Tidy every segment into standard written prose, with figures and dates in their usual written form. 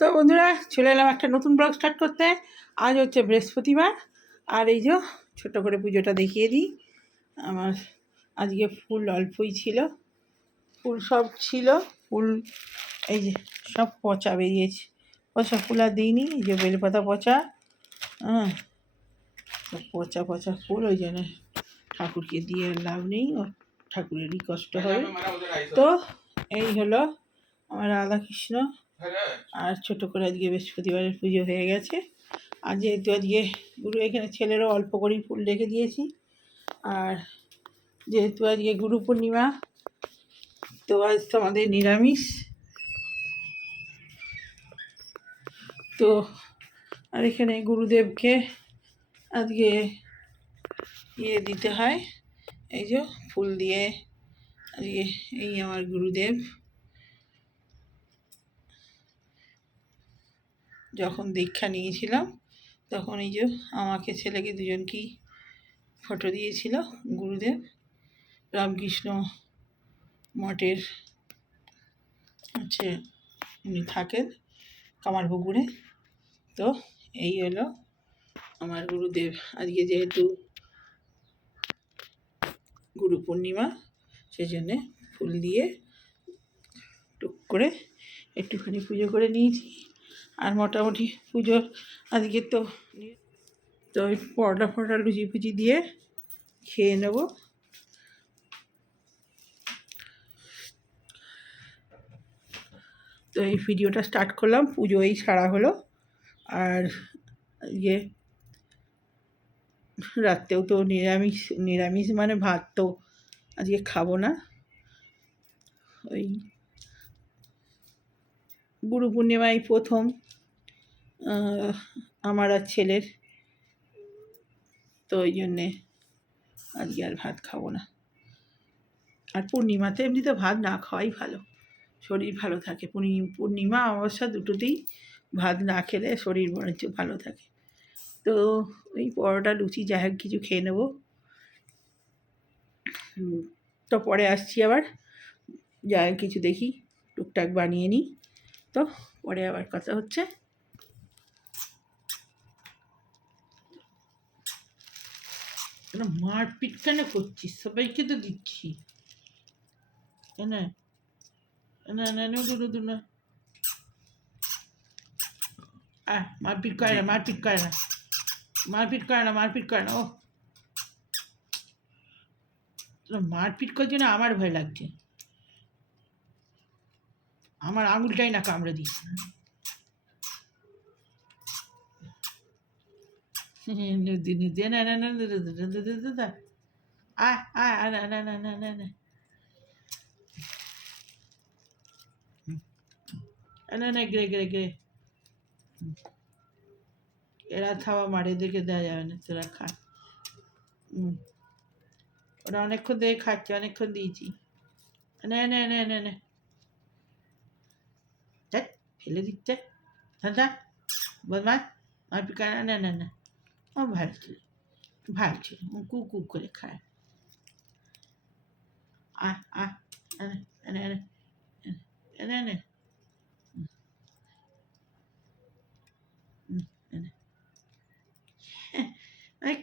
তো বন্ধুরা চলে এলাম একটা নতুন ব্লগ স্টার্ট করতে। আজ হচ্ছে বৃহস্পতিবার, আর এই যে ছোটো করে পুজোটা দেখিয়ে দিই। আমার আজকে ফুল অল্পই ছিল, ফুল সব ছিল, ফুল এই যে সব পচা বেরিয়েছে, পচা ফুল আর দিইনি। এই যে বেলপাতা পচা, হ্যাঁ সব পচা পচা ফুল, ওই জন্য ঠাকুরকে দিয়ে লাভ নেই, ও ঠাকুরেরই কষ্ট হয়। তো এই হলো আমার রাধাকৃষ্ণ, আর ছোটো করে আজকে বৃহস্পতিবারের পুজো হয়ে গেছে। আর যেহেতু আজকে গুরু, এখানে ছেলেরও অল্প করেই ফুল রেখে দিয়েছি। আর যেহেতু আজকে গুরু পূর্ণিমা, তো আজ তো আমাদের নিরামিষ। তো আর এখানে গুরুদেবকে আজকে দিতে হয়, এই যে ফুল দিয়ে। আজকে এই আমার গুরুদেব, যখন দীক্ষা নিয়েছিলাম তখন এই যে আমাকে ছেলেকে দুজনকেই ফটো দিয়েছিল গুরুদেব। রামকৃষ্ণ মঠের হচ্ছে উনি থাকেন কামারপুকুরে। তো এই হলো আমার গুরুদেব। আজকে যেহেতু গুরু পূর্ণিমা, সেই জন্যে ফুল দিয়ে টুক করে একটুখানি পুজো করে নিয়েছি। আর মোটামুটি পুজোর আজকে তো ওই পরোটা ফরোটা লুচি ফুচি দিয়ে খেয়ে নেব। তো এই ভিডিওটা স্টার্ট করলাম, পুজো এই ছাড়া হলো। আর ইয়ে রাত্রেও তো নিরামিষ, নিরামিষ মানে ভাত তো আজকে খাবো না। ওই গুরু পূর্ণিমায় প্রথম আমার আর ছেলের, তো ওই জন্যে আজকে আর ভাত খাবো না। আর পূর্ণিমাতে এমনিতে ভাত না খাওয়াই ভালো, শরীর ভালো থাকে। পূর্ণিমা অমাবস্যা দুটোতেই ভাত না খেলে শরীর বরঞ্চ ভালো থাকে। তো ওই পরোটা লুচি যাই হোক কিছু খেয়ে নেবো। তো পরে আসছি আবার, যাই কিছু দেখি টুকটাক বানিয়ে নিই। তো পরে আবার কথা হচ্ছে। মারপিট কেন করছিস? সবাইকে তো দিচ্ছি। না না না না, মারপিট করে না, মারপিট করে না, মারপিট করে না, মারপিট করে না। ও মারপিট করছে না, আমার ভয় লাগছে। আমার আঙুলটাই না কামড়ে দিস। এরা খাওয়া মারে, দেখে দেওয়া যাবে না, তোরা খা। ওরা অনেকক্ষণ দেখে খাচ্ছে, অনেকক্ষণ দিয়েছি। না না না না না, ফেলে দিচ্ছে দাদা, বদমাস। মারপিট করে না না না, ও ভালো ছিল, ভালো ছিল, কু কু করে খায়।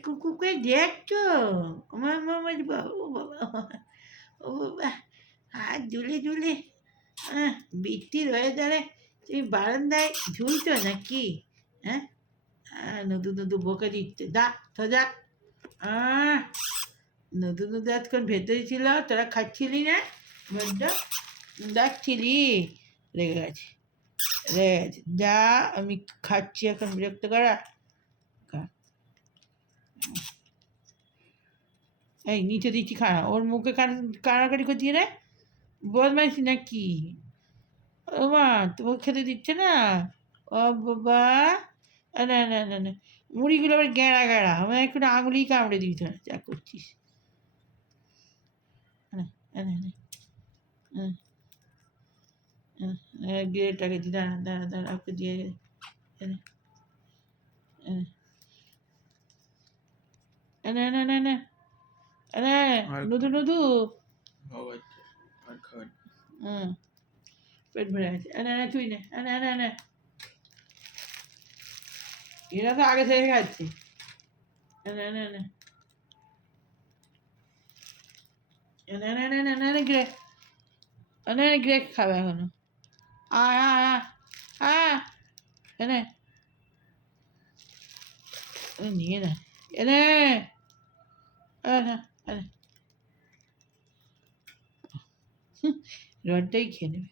কুকুরকে দেখছো? আমার মামার বাবা, ও বাবা, ও বাবা, হাত ঝুলে ঝুলে বৃষ্টির ওয়েদারে তুমি বারান্দায় ঝুলছো নাকি? হ্যাঁ, নতুন নতুন বকে দিচ্ছে, দা সোজা। নতুন নতুন এতক্ষণ ভেতরে ছিল, তোরা খাচ্ছিলি না? বড্ড ডাকছিলি, রেগে গেছে, রেগে গেছে। যা, আমি খাচ্ছি এখন, বিরক্ত করা। এই নিচে দিচ্ছি, খানা ওর মুখে কাড়াকাড়ি করছি রে, বদমাইছি নাকি? ও মা, তোমাকে খেতে দিচ্ছে না? ও বাবা, না না না না, মুড়িগুলো আবার গেঁড়া গেঁড়া, আমার এখন আঙুলি কামড়ে দিবি তোরা, যা করছিস। গ্রেটাকে দি, দাঁড়া দাঁড়া দাঁড়া, ওকে দিয়ে না না না না, নুদু নুদু, পেট ভরে আছে। তুই নে, এরা তো আগে থেকে খাচ্ছে। এনে এনে এনে এনে এনে এনে এনে এনে গ্রে এনে এনে গ্রে খাবে এখনো। আয় আয় আয় আয় এনে নিয়ে না এনে এনে এনে রডটাই খেয়ে নেবে।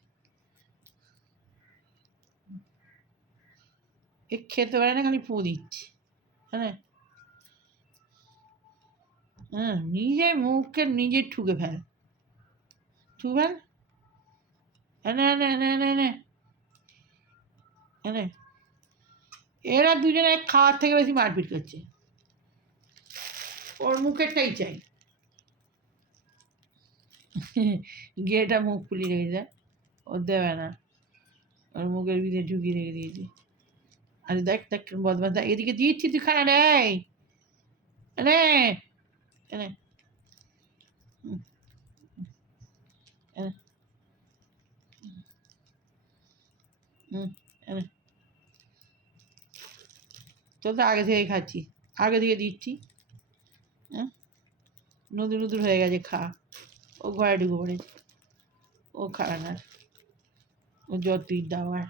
এ খেতে পারে না, খালি পু দিচ্ছে। হ্যাঁ হ্যাঁ, নিজে মুখকে নিজে ঠুকে ফেল, ঠুকে ফেল। এনে এনে এনে এনে এনে এনে এরা দুজনে খাওয়ার থেকে বেশি মারপিট করছে। ওর মুখেরটাই চাই। গেটা মুখ ফুলিয়ে রেখে যায়, ও দেবে না, ওর মুখের ভিতরে ঢুকিয়ে রেখে দিয়েছে। আরে দেখ দেখ বদমাস, এদিকে দিচ্ছি তুই খানা রে, এনে এনে এনে এনে চল তো, আগে থেকেই খাচ্ছি, আগে থেকে দিচ্ছি। হ্যাঁ নতুন নতুন হয়ে গেছে, খা। ও ঘরে ঢুকে পড়েছে, ও খাবে না, ও যতই দাবার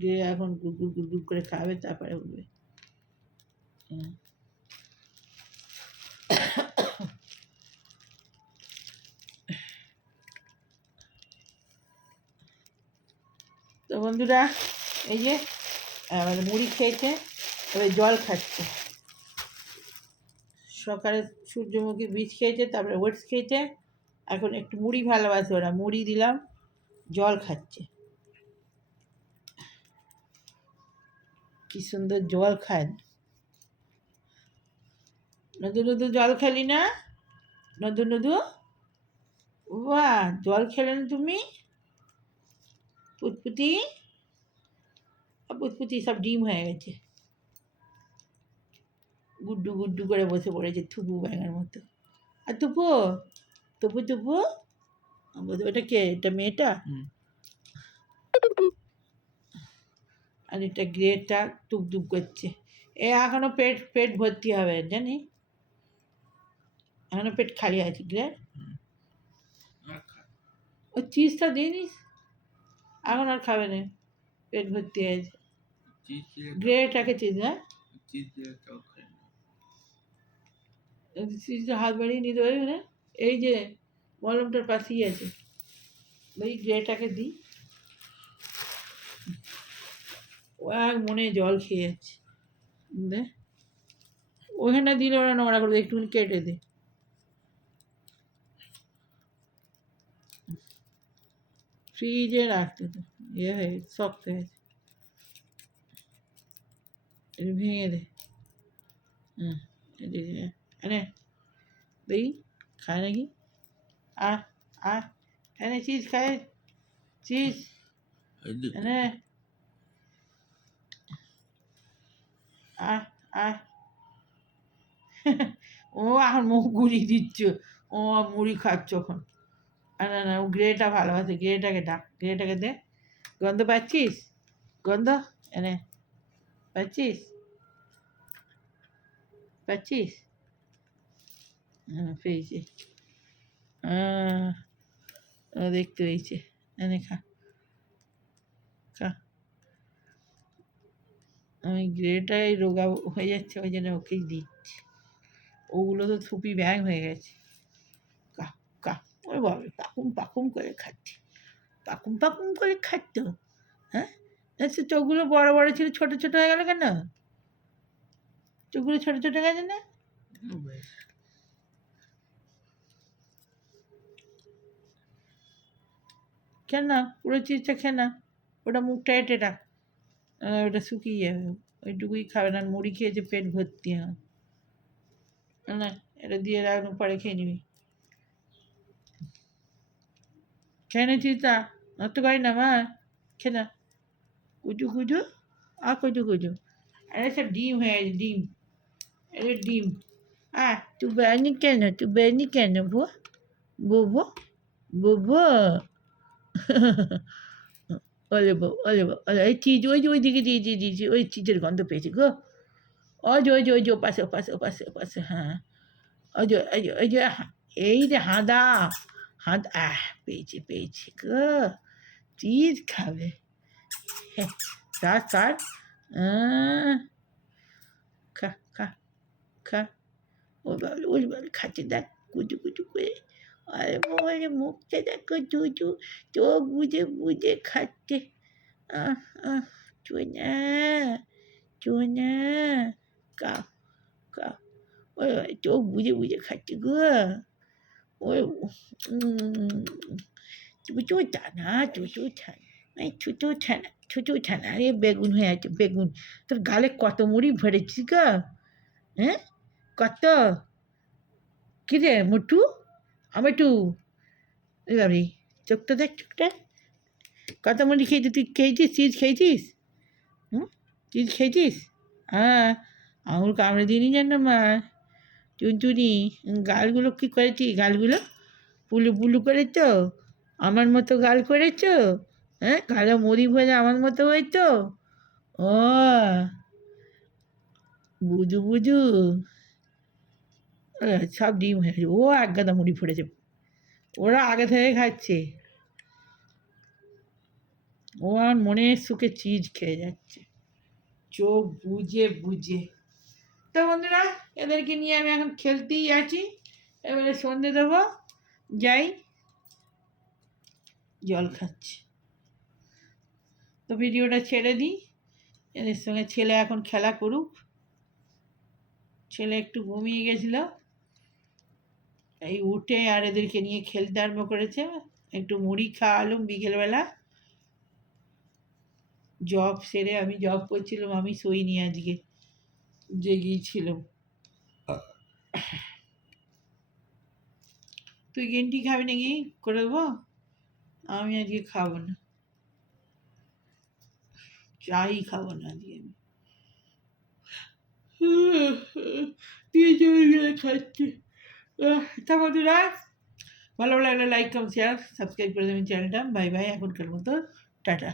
যে এখন গুড় গুড় গুড় করে খাবে, তারপরে উঠবে। তো বন্ধুরা, এই যে মুড়ি খেয়েছে, এবার জল খাচ্ছে। সকালে সূর্যমুখী বীজ খেয়েছে, তারপরে ওটস খেয়েছে, এখন একটু মুড়ি ভালোবাসে ওরা, মুড়ি দিলাম, জল খাচ্ছে। কি সুন্দর জল খায়। নদু নদু জল খেলি না, নদু নদু, বাহ জল খেলে না তুমি, পুতপুতি। পুতপুতি সব ডিম হয়ে গেছে, গুড্ডু গুড্ডু করে বসে পড়েছে থুপু ব্যাঙের মতো। আর টুপু, টুপু টুপু, ওটা কে? এটা মেয়েটা, আর এটা গ্রেটা টুপ টুপ করছে। এ এখনো পেট পেট ভর্তি হবে জানি, এখনো পেট খালি আছে গ্রে। ও চিজটা দিয়ে নিস, এখন আর খাবে না, পেট ভর্তি হয়েছে। গ্রেটাকে চিজ, হ্যাঁ চিজটা হাত বাড়িয়ে নিতে পারবি না, এই যে মলমটার পাশেই আছে, ওই গ্রেটাকে দিই। ও এক মনে জল খেয়ে যাচ্ছে, দে ওখানে দিলে ওরা নোংরা করে, একটুখানি কেটে দে। ফ্রিজে রাখতে তো ইয়ে হয়ে গেছে, শক্ত হয়ে গেছে, এটা ভেঙে দে। হুম এনে দেখি খায় নাকি, আয় আয় এনে চিজ খায়, চিজ এনে আয় আয়। ও এখন মুখ গুড়িয়ে দিচ্ছ, ও মুড়ি খাচ্ছ এখন। না না, ও গ্রেটা ভালোবাসে, গ্রেটাকে ডাক, গ্রেটাকে দে। গন্ধ পাচ্ছিস? গন্ধ এনে পাচ্ছিস? পাচ্ছিস? হ্যাঁ পেয়েছে, ও দেখতে পেয়েছে, এনে খা খা। আমি গ্রেটাই রোগা হয়ে যাচ্ছে, ওই জন্য ওকেই দিচ্ছি, ওগুলো তো থুপি ব্যাং হয়ে গেছে। কা কা, ওই বাবা পাকুম পাকুম করে খাচ্ছে, পাকুম পাকুম করে খাচ্ছ। হ্যাঁ আচ্ছা, চোখগুলো বড় বড় ছিল, ছোট ছোট হয়ে গেল কেন? চোখগুলো ছোট ছোট হয়ে গেছে না? খেয়ে না, পুরো চিজটা খেয়ে না, ওটা মুখটা এঁটে রাখ, ওটা শুকিয়ে যাবে, ওইটুকুই খাবে না, মুড়ি খেয়েছে পেট ভর্তি। হয় না, এটা দিয়ে রাখুন, পরে খেয়ে নিবি। খেয়ে নিচ্ছিস তা নষ্ট করি না মা, খেয়ে না, কুচু কুচু আর কুচু কুচু। আরে সব ডিম হয়ে গেছে, ডিম, এটা ডিম। তুই বেড়ানি কেন, তুই বেড়ানি কেন বো, বোবো বোবো। ওলে বাবা, ওলে বাবা, ওলে এই চিজ ওই যে ওইদিকে দিয়েছি দিয়েছি, ওই চিজের গন্ধ পেয়েছি গো। ওই যে ওপাশে ওপাশে ওপাশে ওপাশে, হ্যাঁ। ওই যে এই যে হাঁদা, পেয়েছি পেয়েছি গো। চিজ খাবে, হ্যাঁ, তার খা খা খা। ওই বাবু খাচ্ছে, দেখ কুচু কুচু করে। আরে বাবারে, মুখটা দেখো, চুচু, চোখ বুঝে বুঝে খাচ্ছে। আহ আহ চুনা চুনা, কা কা। ওই চোখ বুঝে বুঝে খাচ্ছে গো। ওই চুচু ছানা, চুচু ছানা, এই ছুচু ছানা, ছুচু ছানা। আরে বেগুন হয়ে আছে, বেগুন। তোর গালে কত মুড়ি ভরেছিস গো, হ্যাঁ, কত? কি রে মোটু, আমেটু, এ বাবারে, চোখটা দেখ, চোখটা। কত মুড়ি খেয়েছিস তুই? খেয়েছিস চিজ, খেয়েছিস? হুম, চিজ খেয়েছিস? হ্যাঁ, আঙুল কামড়ে দিইনি যেন মা। চুনচুনি, গালগুলো কী করেছি, গালগুলো পুলু পুলু করেছ? আমার মতো গাল করেছ? হ্যাঁ, গালে মুড়ি ভরে আমার মতো হয়েছ? ও বুঝু বুঝু, সব ডিম হয়েছে। ও এক গাদা মুড়ি পড়েছে, ওরা আগে থেকে খাচ্ছে। ও আমার মনের সুখে চিজ খেয়ে যাচ্ছে, চোখ বুঝে বুঝে। তো বন্ধুরা, এদেরকে নিয়ে আমি এখন খেলতেই আছি। এবারে সন্ধে দেবো, যাই, জল খাচ্ছি। তো ভিডিওটা ছেড়ে দিই, এদের সঙ্গে ছেলে এখন খেলা করুক। ছেলে একটু ঘুমিয়ে গেছিল, এই উঠে আর এদেরকে নিয়ে খেলতে আরম্ভ করেছে। একটু মুড়ি খাওয়ালুম বিকেলবেলা। জব সেরে, আমি জব করছিলাম, আমি শোইনি আজকে, জেগেছিলাম। তুই গ্রিন টি খাবি নাকি, করে দেবো? আমি আজকে খাবো না, চাই খাবো না আজকে আমি। দিয়ে জল গেলে খাচ্ছি। তা বন্ধুরা, ভালো লাগলে লাইক কমেন্ট শেয়ার সাবস্ক্রাইব করে দেবেন চ্যানেলটা। বাই বাই, এখনকার মতো টাটা।